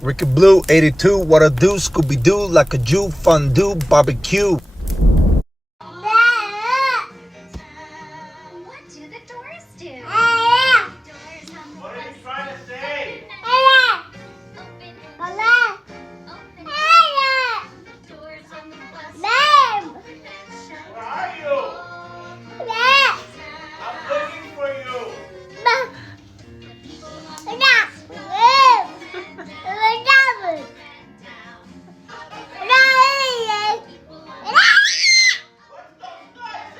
Ricky Blue 82, what a do, Scooby Doo, like a Jew, fondue, barbecue. What do the doors do? What are you trying to say? Where are you? I'm looking for you. What's those noises?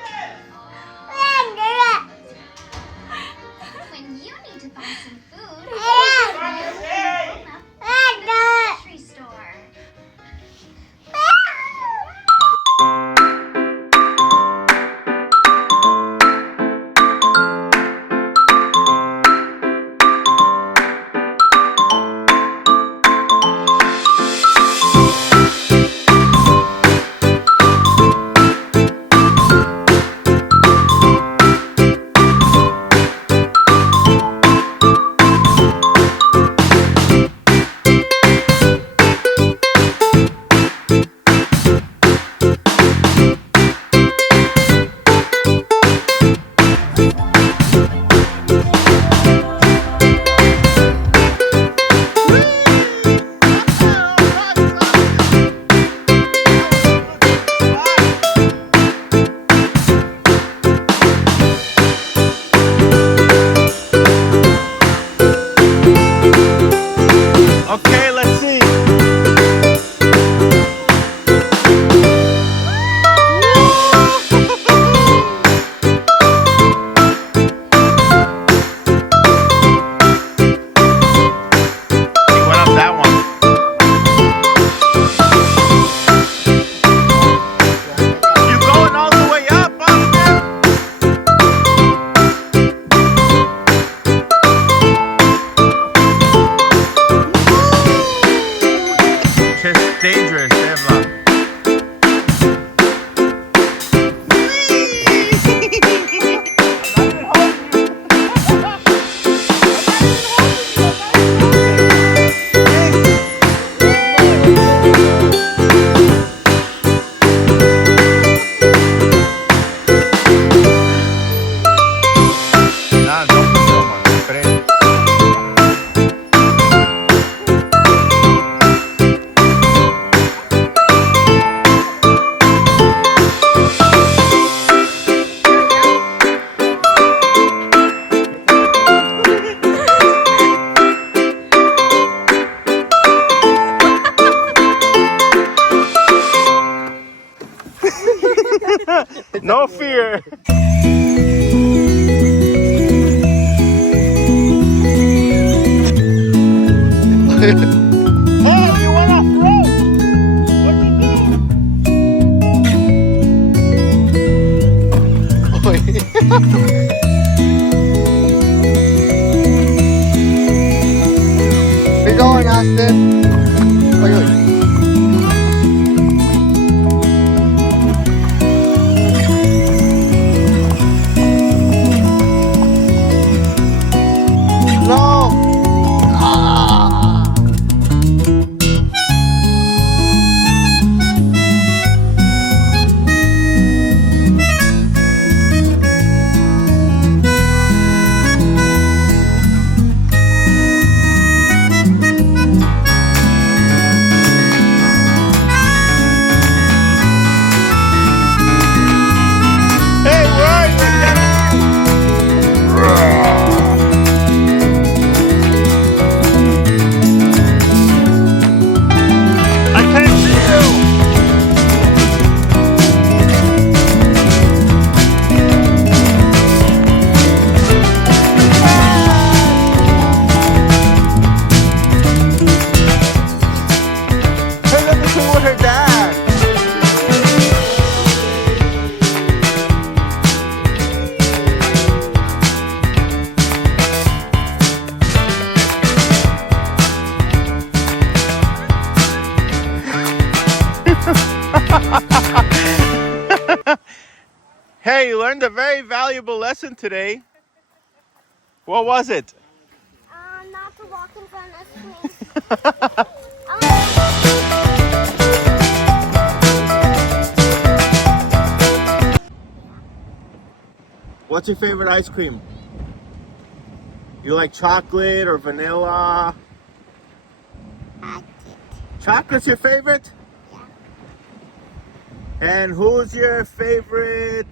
When you need to buy some food, What are you trying to say? grocery store. Okay, let's see. He went up that one. You going all the way up, Austin? Just dangerous, Devla. No fear. Hey, you went off road. What'd you Be going, Austin. Oy, oy. No. Ah. Hey, where are you, Lieutenant? I can't see you. Hey, let me see with her dad. Hey, you learned a very valuable lesson today. What was it? Not to walk in front of me. What's your favorite ice cream? You like chocolate or vanilla? Chocolate's your favorite? Yeah. And who's your favorite?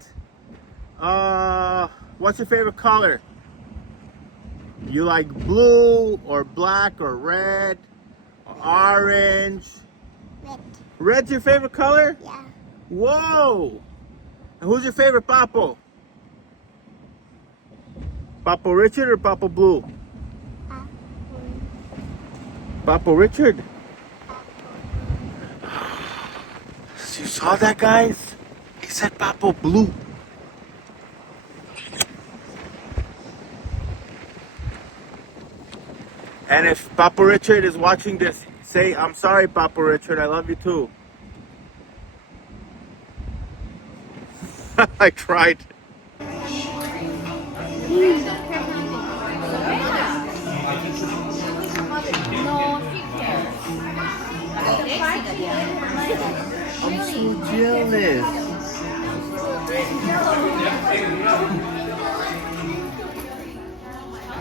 What's your favorite color? You like blue or black or red or orange? Red. Red's your favorite color? Yeah. Whoa! And who's your favorite Papo? Papo Richard or Papo Blue? Papo Richard? You saw that, guys? He said Papo Blue. And if Papo Richard is watching this, say, I'm sorry, Papo Richard, I love you too. I tried. I'm so jealous.